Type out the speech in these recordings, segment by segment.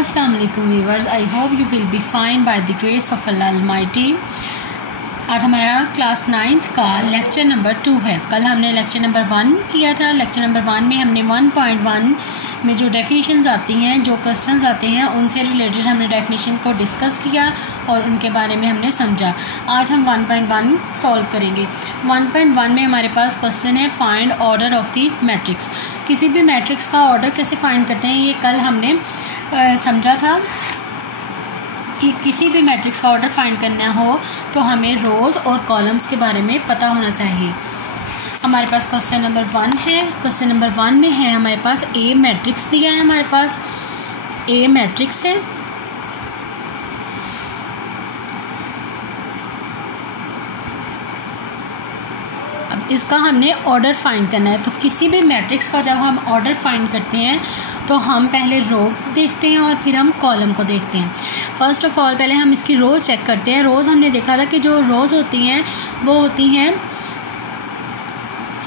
अस्सलाम वालेकुम viewers, I hope you will be fine by the grace of Allah Almighty. आज हमारा class 9th का लेक्चर नंबर 2 है। कल हमने लेक्चर नंबर 1 किया था। लेक्चर नंबर 1 में हमने 1.1 में जो डेफिनेशंस आती हैं, जो क्वेश्चंस आते हैं, उनसे रिलेटेड हमने डेफिनेशन को डिस्कस किया और उनके बारे में हमने समझा। आज हम 1.1 सॉल्व करेंगे। 1.1 में हमारे पास क्वेश्चन है find order of the matrix. किसी भी मैट्रिक्स का ऑर्डर कैसे फाइंड करते हैं, ये कल हमने समझा था कि किसी भी मैट्रिक्स का ऑर्डर फाइंड करना हो तो हमें रोज़ और कॉलम्स के बारे में पता होना चाहिए। हमारे पास क्वेश्चन नंबर 1 है। क्वेश्चन नंबर 1 में है हमारे पास ए मैट्रिक्स दिया है। हमारे पास ए मैट्रिक्स है। अब इसका हमने ऑर्डर फाइंड करना है। तो किसी भी मैट्रिक्स का जब हम ऑर्डर फाइंड करते हैं तो हम पहले रो देखते हैं और फिर हम कॉलम को देखते हैं। फर्स्ट ऑफ ऑल पहले हम इसकी रोज़ चेक करते हैं। रोज़ हमने देखा था कि जो रोज़ होती हैं वो होती हैं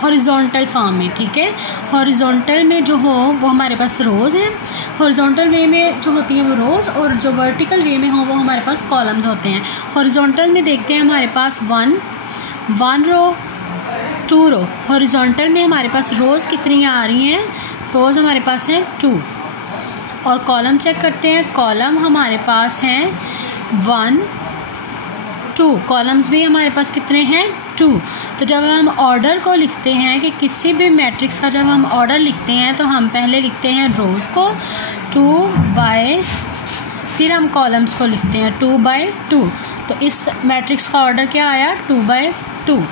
हॉरिजॉन्टल फॉर्म में, ठीक है। हॉरिजॉन्टल में जो हो वो हमारे पास रोज़ हैं। हॉरिजॉन्टल वे में जो होती हैं वो रोज़, और जो वर्टिकल वे में हो वो हमारे पास कॉलम्स होते हैं। हॉरिजॉन्टल में देखते हैं हमारे पास 1 रो 2 रो। हॉरिजॉन्टल में हमारे पास रोज़ कितनी आ रही हैं? रोज़ हमारे पास हैं 2। और कॉलम चेक करते हैं। कॉलम हमारे पास हैं 1 2। कॉलम्स भी हमारे पास कितने हैं? 2। तो जब हम ऑर्डर को लिखते हैं कि किसी भी मैट्रिक्स का जब हम ऑर्डर लिखते हैं तो हम पहले लिखते हैं रोज़ को 2/, फिर हम कॉलम्स को लिखते हैं 2/2। तो इस मैट्रिक्स का ऑर्डर क्या आया? 2/2।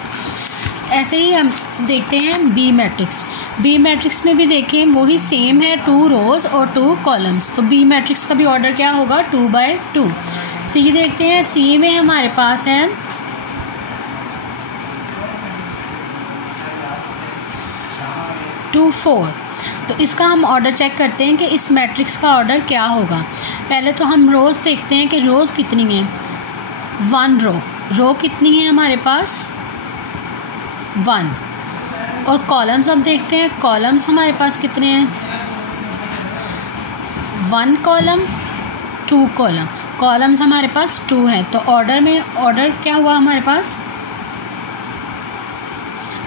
ऐसे ही हम देखते हैं बी मैट्रिक्स। बी मैट्रिक्स में भी देखें वही सेम है, 2 रोज़ और 2 कॉलम्स। तो बी मैट्रिक्स का भी ऑर्डर क्या होगा? 2/2। सी देखते हैं। सी में हमारे पास है 2 4। तो इसका हम ऑर्डर चेक करते हैं कि इस मैट्रिक्स का ऑर्डर क्या होगा। पहले तो हम रोज़ देखते हैं कि रोज़ कितनी है। 1 रो। रो कितनी है हमारे पास? 1। और कॉलम्स अब देखते हैं। कॉलम्स हमारे पास कितने हैं? 1 कॉलम 2 कॉलम। कॉलम्स हमारे पास 2 हैं। तो ऑर्डर क्या हुआ हमारे पास?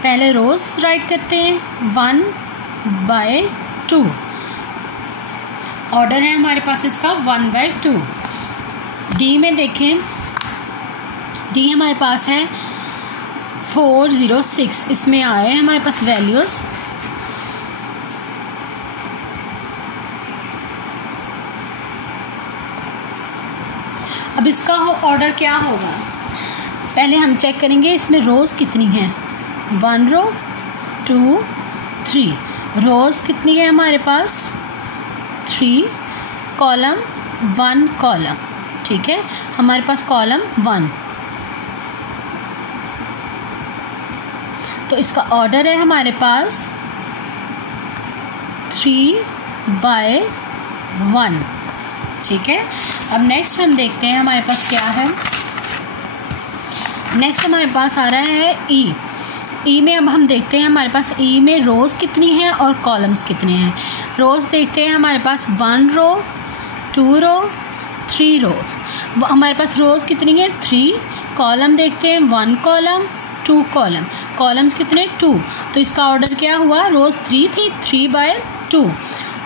पहले रोज राइट करते हैं 1/2। ऑर्डर है हमारे पास इसका 1/2। डी में देखें। डी हमारे पास है 406। इसमें आए हैं हमारे पास वैल्यूज़। अब इसका ऑर्डर क्या होगा? पहले हम चेक करेंगे इसमें रोज़ कितनी हैं। 1 रो 2 3। रोज़ कितनी है हमारे पास? 3। कॉलम 1 कॉलम, ठीक है। हमारे पास कॉलम 1। तो इसका ऑर्डर है हमारे पास 3/1, ठीक है। अब नेक्स्ट हम देखते हैं हमारे पास क्या है। नेक्स्ट हमारे पास आ रहा है ई। ई में अब हम देखते हैं हमारे पास ई में रोज़ कितनी हैं और कॉलम्स कितने हैं। रोज़ देखते हैं हमारे पास 1 रो 2 रो 3 रोज़। हमारे पास रोज़ कितनी है? 3। कॉलम देखते हैं 1 कॉलम 2 कॉलम। कॉलम्स कितने? 2। तो इसका ऑर्डर क्या हुआ? रोज़ 3 थी, 3/2।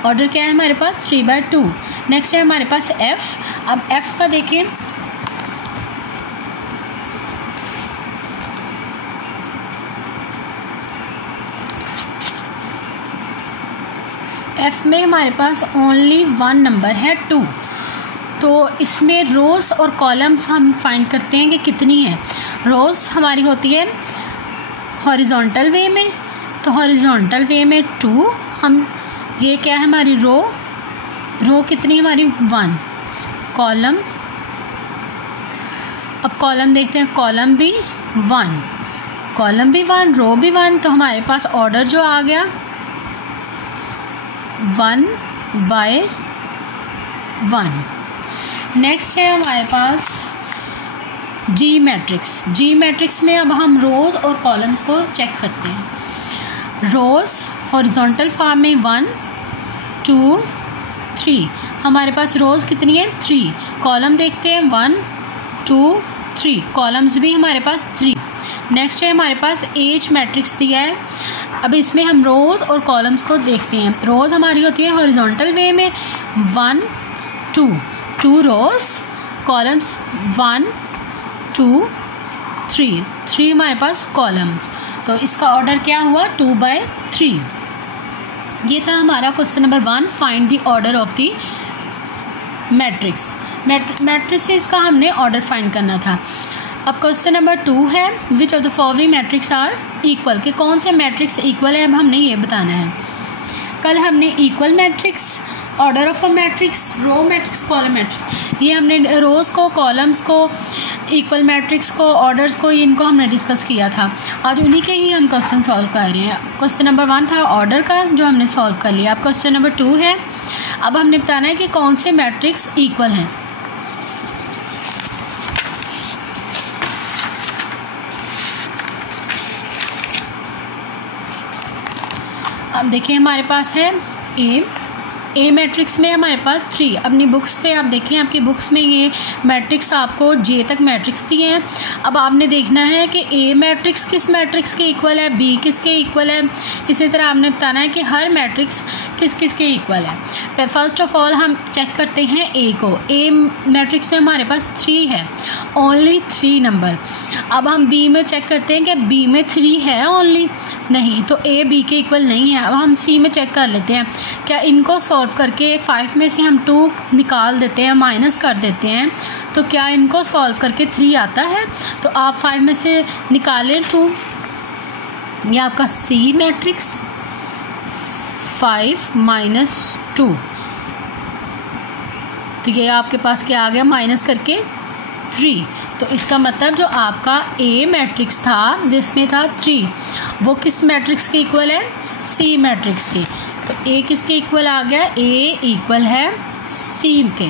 ऑर्डर क्या है हमारे पास? 3/2। नेक्स्ट है हमारे पास एफ। अब एफ का देखें। एफ में हमारे पास ओनली 1 नंबर है 2। तो इसमें रोज़ और कॉलम्स हम फाइंड करते हैं कि कितनी है। रोज़ हमारी होती है हॉरिजॉन्टल वे में। तो हॉरिजॉन्टल वे में 2। हम ये क्या है हमारी रो कितनी हमारी? 1। कॉलम, अब कॉलम देखते हैं। कॉलम भी 1, कॉलम भी 1, रो भी 1। तो हमारे पास ऑर्डर जो आ गया 1/1। नेक्स्ट है हमारे पास जी मैट्रिक्स। जी मैट्रिक्स में अब हम रोज़ और कॉलम्स को चेक करते हैं। रोज़ हॉरिजॉन्टल फॉर्म में 1 2 3। हमारे पास रोज़ कितनी है 3, कॉलम देखते हैं 1 2 3, कॉलम्स भी हमारे पास 3। नेक्स्ट है हमारे पास एच मैट्रिक्स दिया है। अब इसमें हम रोज़ और कॉलम्स को देखते हैं। रोज़ हमारी होती है हॉरिजॉन्टल वे में 1 2 रोज़, कॉलम्स 1 2 3 हमारे पास कॉलम्स। तो इसका ऑर्डर क्या हुआ 2/3। ये था हमारा question number 1, find the order of the matrix. Matrices का हमने ऑर्डर फाइंड करना था। अब क्वेश्चन नंबर 2 है, which of the following matrix are equal, कि कौन से मैट्रिक्स इक्वल है। अब हमने ये बताना है। कल हमने equal matrix, order of a matrix, row matrix, column matrix, ये हमने रोज़ को, कॉलम्स को, इक्वल मैट्रिक्स को, ऑर्डर्स को, इनको हमने डिस्कस किया था। आज उन्हीं के ही हम क्वेश्चन सॉल्व कर रहे हैं। क्वेश्चन नंबर 1 था ऑर्डर का, जो हमने सॉल्व कर लिया। अब क्वेश्चन नंबर 2 है, अब हमने बताना है कि कौन से मैट्रिक्स इक्वल हैं। अब देखिए हमारे पास है ए मैट्रिक्स में हमारे पास 3। अपनी बुक्स पे आप देखें, आपकी बुक्स में ये मैट्रिक्स आपको जे तक मैट्रिक्स दिए हैं। अब आपने देखना है कि ए मैट्रिक्स किस मैट्रिक्स के इक्वल है, बी किसके इक्वल है। इसी तरह आपने बताना है कि हर मैट्रिक्स किस किस के इक्वल है। फर्स्ट ऑफ ऑल हम चेक करते हैं ए को। ए मैट्रिक्स में हमारे पास 3 है, ओनली 3 नंबर। अब हम बी में चेक करते हैं कि बी में 3 है ओनली, नहीं, तो ए बी के इक्वल नहीं है। अब हम सी में चेक कर लेते हैं, क्या इनको सॉल्व करके 5 में से हम 2 निकाल देते हैं, माइनस कर देते हैं, तो क्या इनको सॉल्व करके 3 आता है। तो आप 5 में से निकालें 2, ये आपका सी मैट्रिक्स 5 - 2, तो ये आपके पास क्या आ गया, माइनस करके 3। तो इसका मतलब जो आपका ए मैट्रिक्स था जिसमें था 3, वो किस मैट्रिक्स के इक्वल है, सी मैट्रिक्स के। तो ए किसके इक्वल आ गया, ए इक्वल है सी के।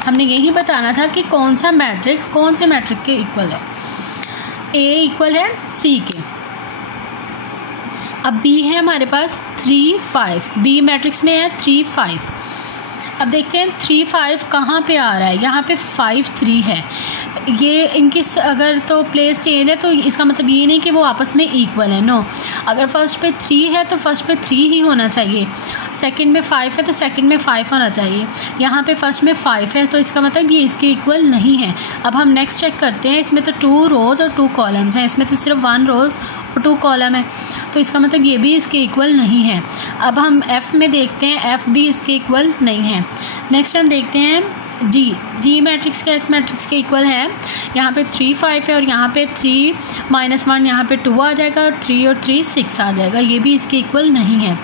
हमने यही बताना था कि कौन सा मैट्रिक्स कौन से मैट्रिक्स के इक्वल है। ए इक्वल है सी के। अब बी है हमारे पास 3 5, बी मैट्रिक्स में है 3 5। अब देखते हैं 3 5 कहाँ पे आ रहा है, यहाँ पे 5 3 है। ये इनकी अगर तो प्लेस चेंज है तो इसका मतलब ये नहीं कि वो आपस में इक्वल है, नो। अगर फर्स्ट पे 3 है तो फर्स्ट पे 3 ही होना चाहिए, सेकंड में 5 है तो सेकंड में 5 होना चाहिए। यहाँ पे फर्स्ट में 5 है तो इसका मतलब ये इसके इक्वल नहीं है। अब हम नेक्स्ट चेक करते हैं, इसमें तो 2 रोज़ और 2 कॉलम्स हैं, इसमें तो सिर्फ 1 रोज़ और 2 कॉलम है, तो इसका मतलब ये भी इसके इक्वल नहीं है। अब हम एफ़ में देखते हैं, एफ़ भी इसके इक्वल नहीं है। नेक्स्ट हम देखते हैं जी मैट्रिक्स के एस मैट्रिक्स के इक्वल है। यहाँ पे 3 5 है और यहाँ पे 3 - 1 यहाँ पे 2 आ जाएगा और 3 और 3 6 आ जाएगा, ये भी इसके इक्वल नहीं है।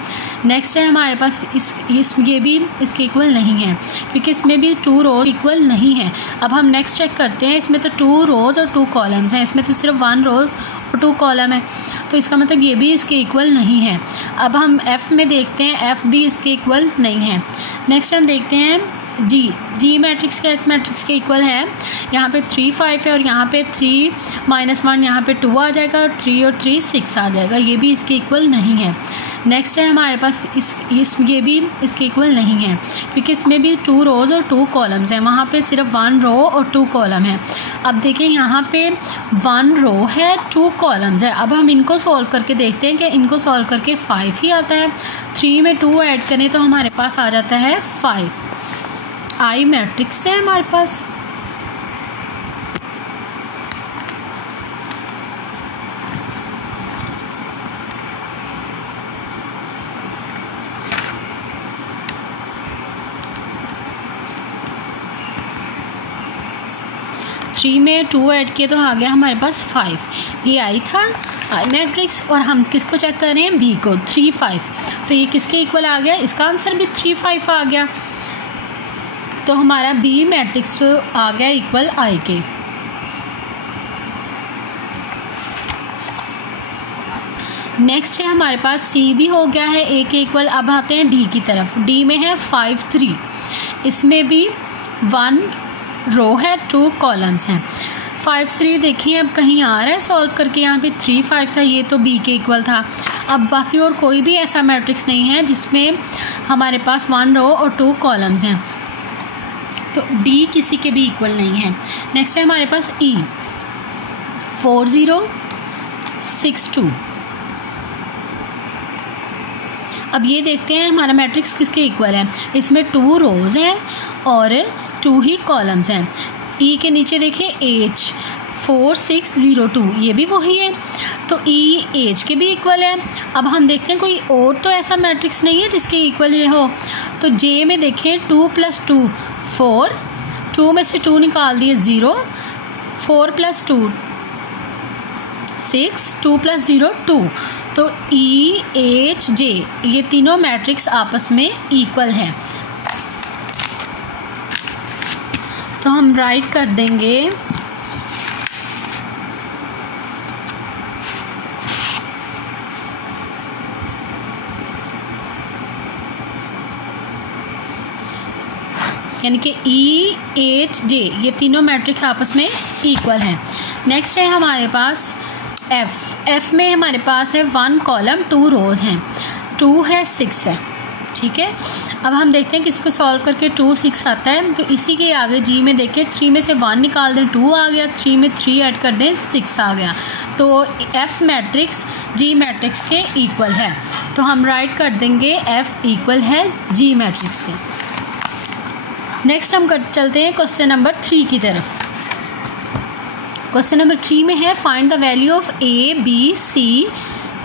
नेक्स्ट है हमारे पास ये भी इसके इक्वल नहीं है, क्योंकि इसमें भी 2 रोज इक्वल नहीं है। अब हम नेक्स्ट चेक करते हैं, इसमें तो 2 रोज और 2 कॉलम्स हैं, इसमें तो सिर्फ 1 रोज और 2 कॉलम है, तो इसका मतलब ये भी इसके इक्वल नहीं है। अब हम एफ़ में देखते हैं, एफ़ भी इसके इक्वल नहीं है। नेक्स्ट हम देखते हैं जी मैट्रिक्स के एस मैट्रिक्स के इक्वल है। यहाँ पे 3 5 है और यहाँ पे 3 - 1 यहाँ पे 2 आ जाएगा और 3 और 3 6 आ जाएगा, ये भी इसके इक्वल नहीं है। नेक्स्ट है हमारे पास ये भी इसके इक्वल नहीं है, क्योंकि इसमें भी 2 रोज़ और 2 कॉलम्स हैं, वहाँ पे सिर्फ 1 रो और 2 कॉलम है। अब देखिए यहाँ पे 1 रो है, 2 कॉलम्स है। अब हम इनको सॉल्व करके देखते हैं कि इनको सॉल्व करके 5 ही आता है। 3 में 2 ऐड करें तो हमारे पास आ जाता है 5। आई मैट्रिक्स है हमारे पास। थ्री में 2 ऐड किए तो आ गया हमारे पास 5। ये आई था आई मैट्रिक्स। और हम किसको चेक कर रहे हैं, बी को, 3 5। तो ये किसके इक्वल आ गया, इसका आंसर भी 3 5 आ गया। तो हमारा बी मैट्रिक्स आ गया इक्वल आई के। नेक्स्ट है हमारे पास सी भी हो गया है ए के इक्वल। अब आते हैं डी की तरफ। डी में है 5 3, इसमें भी 1 रो है, 2 कॉलम्स हैं। 5 3 देखिए अब कहीं आ रहा है सॉल्व करके, यहाँ पे 3 5 था, ये तो बी के इक्वल था। अब बाकी और कोई भी ऐसा मैट्रिक्स नहीं है जिसमें हमारे पास 1 रो और 2 कॉलम्स हैं। तो डी किसी के भी इक्वल नहीं है। नेक्स्ट है हमारे पास ई 4062। अब ये देखते हैं हमारा मैट्रिक्स किसके इक्वल है। इसमें 2 रोज हैं और 2 ही कॉलम्स हैं। ई के नीचे देखिए एच 4602, ये भी वही है, तो ई एच के भी इक्वल है। अब हम देखते हैं कोई और तो ऐसा मैट्रिक्स नहीं है जिसके इक्वल ये हो। तो जे में देखें 2 + 2 4, 2 में से 2 निकाल दिए 0, 4 + 2 6, 2 + 0 2। तो ई एच जे ये तीनों मैट्रिक्स आपस में इक्वल है। तो हम राइट कर देंगे यानी कि ई एच जे ये तीनों मैट्रिक्स आपस में इक्वल हैं। नेक्स्ट है हमारे पास एफ में हमारे पास है 1 कॉलम 2 रोज हैं, 2 है 6 है, ठीक है। अब हम देखते हैं किसी को सॉल्व करके 2 6 आता है, तो इसी के आगे जी में देखें 3 में से 1 निकाल दें 2 आ गया, 3 में 3 ऐड कर दें 6 आ गया। तो एफ मैट्रिक्स जी मैट्रिक्स के इक्वल है। तो हम राइट कर देंगे एफ इक्वल है जी मैट्रिक्स के। नेक्स्ट हम चलते हैं क्वेश्चन नंबर 3 की तरफ। क्वेश्चन नंबर 3 में है find the value of A B C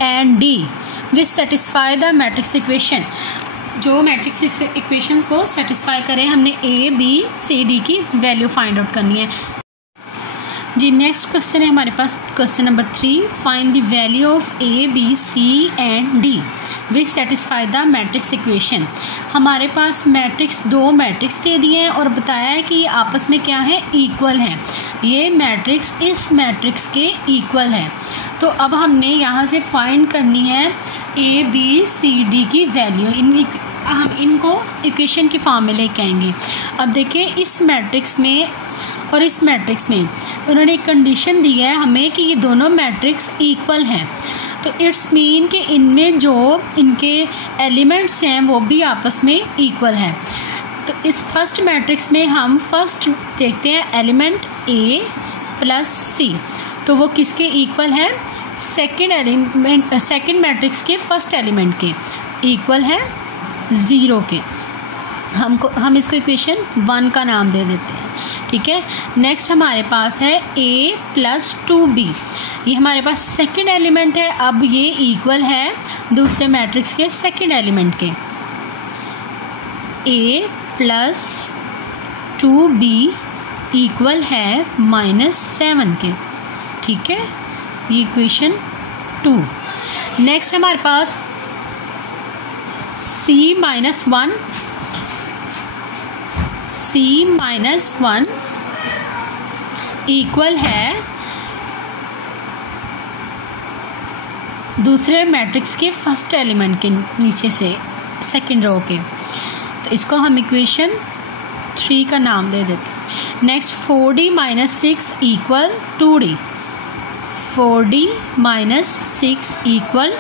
and D which satisfy the matrix equation. जो मैट्रिक्स इक्वेशंस को सेटिस्फाई करें, हमने ए बी सी डी की वैल्यू फाइंड आउट करनी है जी। नेक्स्ट क्वेश्चन है हमारे पास question number 3 find the value of A B C and D which satisfy the matrix equation. हमारे पास दो मैट्रिक्स दे दिए हैं और बताया है कि ये आपस में क्या है, इक्वल है। ये मैट्रिक्स इस मैट्रिक्स के इक्वल है। तो अब हमने यहाँ से फाइंड करनी है ए बी सी डी की वैल्यू। हम इनको इक्वेशन की फॉर्म में लेके आएंगे। अब देखिए इस मैट्रिक्स में और इस मैट्रिक्स में उन्होंने एक कंडीशन दी है हमें कि ये दोनों मैट्रिक्स इक्वल हैं। तो इट्स मीन कि इनमें जो इनके एलिमेंट्स हैं वो भी आपस में इक्वल हैं। तो इस फर्स्ट मैट्रिक्स में हम फर्स्ट देखते हैं एलिमेंट ए प्लस सी, तो वो किसके इक्वल है, सेकेंड मैट्रिक्स के फर्स्ट एलिमेंट के इक्वल है 0 के। हम इसको इक्वेशन 1 का नाम दे देते हैं, ठीक है। नेक्स्ट हमारे पास है a + 2b, ये हमारे पास सेकंड एलिमेंट है। अब ये इक्वल है दूसरे मैट्रिक्स के सेकंड एलिमेंट के। a + 2b इक्वल है -7 के, ठीक है। ये इक्वेशन 2। नेक्स्ट हमारे पास c - 1 इक्वल है दूसरे मैट्रिक्स के फर्स्ट एलिमेंट के नीचे से सेकंड रो के। तो इसको हम इक्वेशन 3 का नाम दे देते हैं। Next 4d - 6 equal 2d, 4d - 6 equal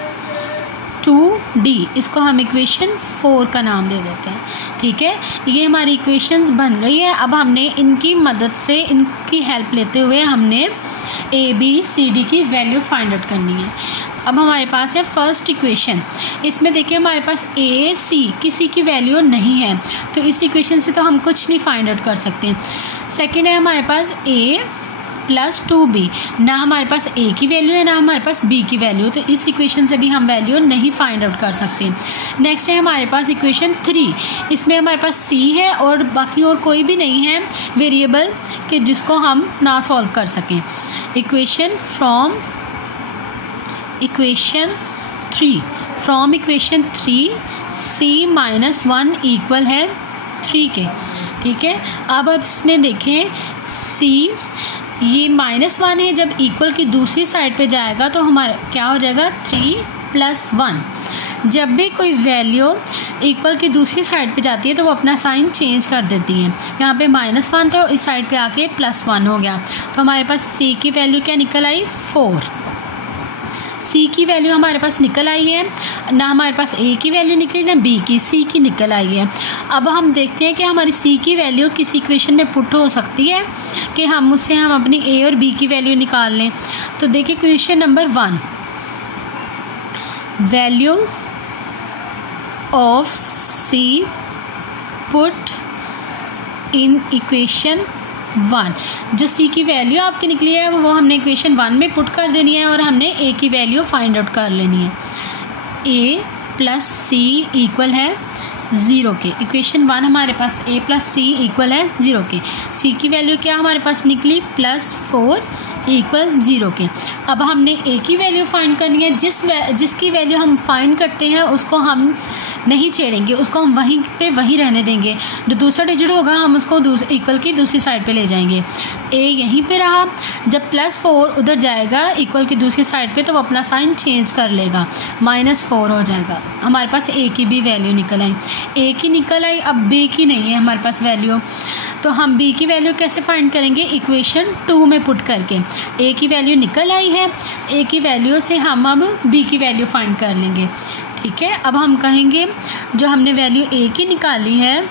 2d, इसको हम इक्वेशन 4 का नाम दे देते हैं, ठीक है। ये हमारी इक्वेशंस बन गई है। अब हमने इनकी मदद से, इनकी हेल्प लेते हुए हमने ए बी सी डी की वैल्यू फाइंड आउट करनी है। अब हमारे पास है फर्स्ट इक्वेशन। इसमें देखिए हमारे पास ए सी किसी की वैल्यू नहीं है, तो इस इक्वेशन से तो हम कुछ नहीं फाइंड आउट कर सकते। सेकंड है हमारे पास a + 2b, ना हमारे पास a की वैल्यू है ना हमारे पास b की वैल्यू, तो इस इक्वेशन से भी हम वैल्यू नहीं फाइंड आउट कर सकते। नेक्स्ट है हमारे पास इक्वेशन 3, इसमें हमारे पास c है और बाकी और कोई भी नहीं है वेरिएबल कि जिसको हम ना सॉल्व कर सकें। Equation from equation 3 c - 1 equal है 3 के, ठीक है। अब इसमें देखें c ये -1 है, जब इक्वल की दूसरी साइड पे जाएगा तो हमारा क्या हो जाएगा 3 + 1। जब भी कोई वैल्यू इक्वल की दूसरी साइड पे जाती है तो वो अपना साइन चेंज कर देती है। यहाँ पे -1 था, इस साइड पे आके +1 हो गया, तो हमारे पास c की वैल्यू क्या निकल आई 4। सी की वैल्यू हमारे पास निकल आई है, ना हमारे पास ए की वैल्यू निकली ना बी की, सी की निकल आई है। अब हम देखते हैं कि हमारी सी की वैल्यू किस इक्वेशन में पुट हो सकती है कि हम उससे हम अपनी ए और बी की वैल्यू निकाल लें। तो देखिए question number 1, value of C put in equation 1। जो सी की वैल्यू आपकी निकली है वो हमने इक्वेशन 1 में पुट कर देनी है और हमने ए की वैल्यू फाइंड आउट कर लेनी है। ए प्लस सी इक्वल है 0 के। इक्वेशन 1 हमारे पास ए प्लस सी इक्वल है 0 के। सी की वैल्यू क्या हमारे पास निकली +4 इक्वल 0 के। अब हमने ए की वैल्यू फाइंड करनी है। जिसकी वैल्यू हम फाइंड करते हैं उसको हम नहीं छेड़ेंगे, उसको हम वहीं पे वहीं रहने देंगे। जो दूसरा डिजिट होगा हम उसको इक्वल की दूसरी साइड पे ले जाएंगे। ए यहीं पे रहा, जब +4 उधर जाएगा इक्वल की दूसरी साइड पे तो वो अपना साइन चेंज कर लेगा, -4 हो जाएगा। हमारे पास ए की भी वैल्यू निकल आई, ए की निकल आई, अब बी की नहीं है हमारे पास वैल्यू। तो हम बी की वैल्यू कैसे फाइंड करेंगे? इक्वेशन 2 में पुट करके। ए की वैल्यू निकल आई है, ए की वैल्यू से हम अब बी की वैल्यू फाइंड कर लेंगे। ठीक है, अब हम कहेंगे जो हमने वैल्यू ए की निकाली है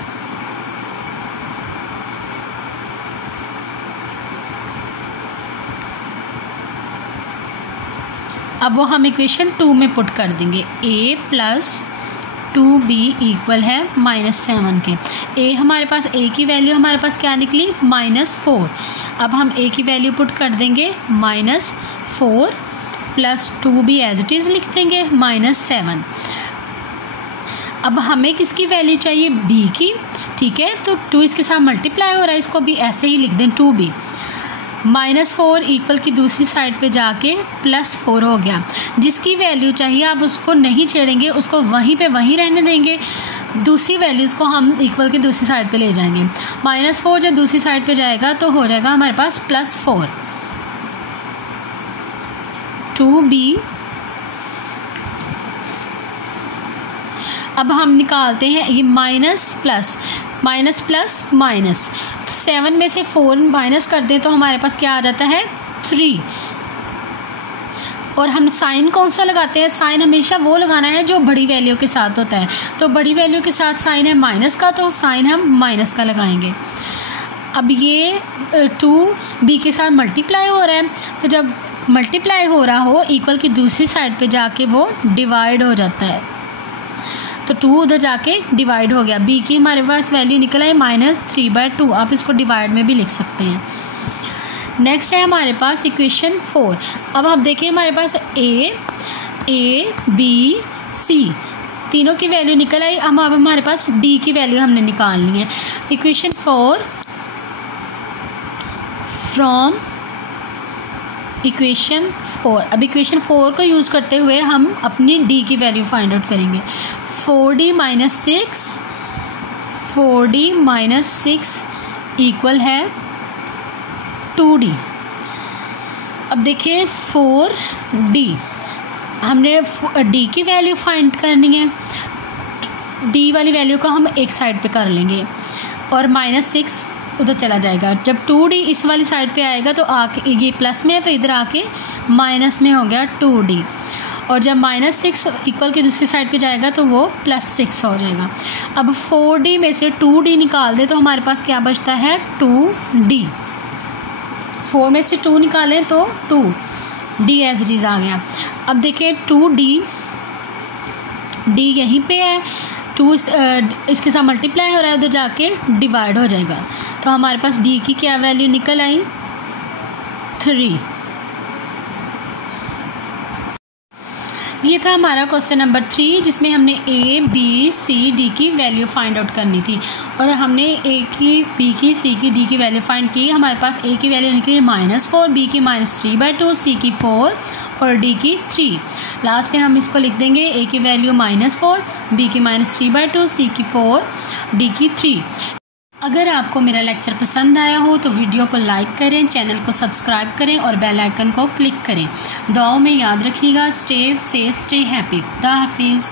अब वो हम इक्वेशन 2 में पुट कर देंगे। a + 2b इक्वल है -7 के। a हमारे पास a की वैल्यू हमारे पास क्या निकली? -4। अब हम a की वैल्यू पुट कर देंगे -4 + 2b एज इट इज़ लिख देंगे -7। अब हमें किसकी वैल्यू चाहिए? b की। ठीक है, तो 2 इसके साथ मल्टीप्लाई हो रहा है, इसको भी ऐसे ही लिख दें 2b। -4 इक्वल की दूसरी साइड पे जाके +4 हो गया। जिसकी वैल्यू चाहिए आप उसको नहीं छेड़ेंगे, उसको वहीं पे वहीं रहने देंगे। दूसरी वैल्यूज़ को हम इक्वल की दूसरी साइड पे ले जाएंगे। -4 जब दूसरी साइड पे जाएगा तो हो जाएगा हमारे पास +4। 2b। अब हम निकालते हैं ये माइनस प्लस 7 में से 4 माइनस कर दें तो हमारे पास क्या आ जाता है? 3। और हम साइन कौन सा लगाते हैं? साइन हमेशा वो लगाना है जो बड़ी वैल्यू के साथ होता है। तो बड़ी वैल्यू के साथ साइन है माइनस का, तो साइन हम माइनस का लगाएंगे। अब ये 2b के साथ मल्टीप्लाई हो रहा है, तो जब मल्टीप्लाई हो रहा हो इक्वल की दूसरी साइड पे जाके वो डिवाइड हो जाता है। तो 2 उधर जाके डिवाइड हो गया। b की हमारे पास वैल्यू निकल आई -3/2। आप इसको डिवाइड में भी लिख सकते हैं। नेक्स्ट है हमारे पास इक्वेशन 4। अब आप देखिए हमारे पास a b c तीनों की वैल्यू निकल आई। अब हमारे पास d की वैल्यू हमने निकालनी है। Equation 4 from equation 4। अब इक्वेशन 4 को यूज़ करते हुए हम अपनी d की वैल्यू फाइंड आउट करेंगे। 4d - 6 इक्वल है 2d। अब देखिए 4d हमने d की वैल्यू फाइंड करनी है। d वाली वैल्यू को हम एक साइड पे कर लेंगे और -6 उधर चला जाएगा। जब 2d इस वाली साइड पे आएगा तो आके ये प्लस में है तो इधर आके माइनस में हो गया 2d। और जब -6 इक्वल की दूसरी साइड पे जाएगा तो वो +6 हो जाएगा। अब 4d में से 2d निकाल दे तो हमारे पास क्या बचता है? 2d। 4 में से 2 निकालें तो 2d एज इट इज़ आ गया। अब देखिए 2d यहीं पे है, 2 इसके साथ मल्टीप्लाई हो रहा है, उधर जाके डिवाइड हो जाएगा। तो हमारे पास d की क्या वैल्यू निकल आई? 3। ये था हमारा क्वेश्चन नंबर 3 जिसमें हमने a b c d की वैल्यू फाइंड आउट करनी थी। और हमने a की b की c की d की वैल्यू फाइंड की। हमारे पास a की वैल्यू निकली -4, b की -3/2, c की 4 और d की 3। लास्ट में हम इसको लिख देंगे a की वैल्यू -4, b की -3/2, c की 4, d की 3। अगर आपको मेरा लेक्चर पसंद आया हो तो वीडियो को लाइक करें, चैनल को सब्सक्राइब करें और बेल आइकन को क्लिक करें। दुआओं में याद रखिएगा। Stay safe, stay happy. खुदा हाफिज़।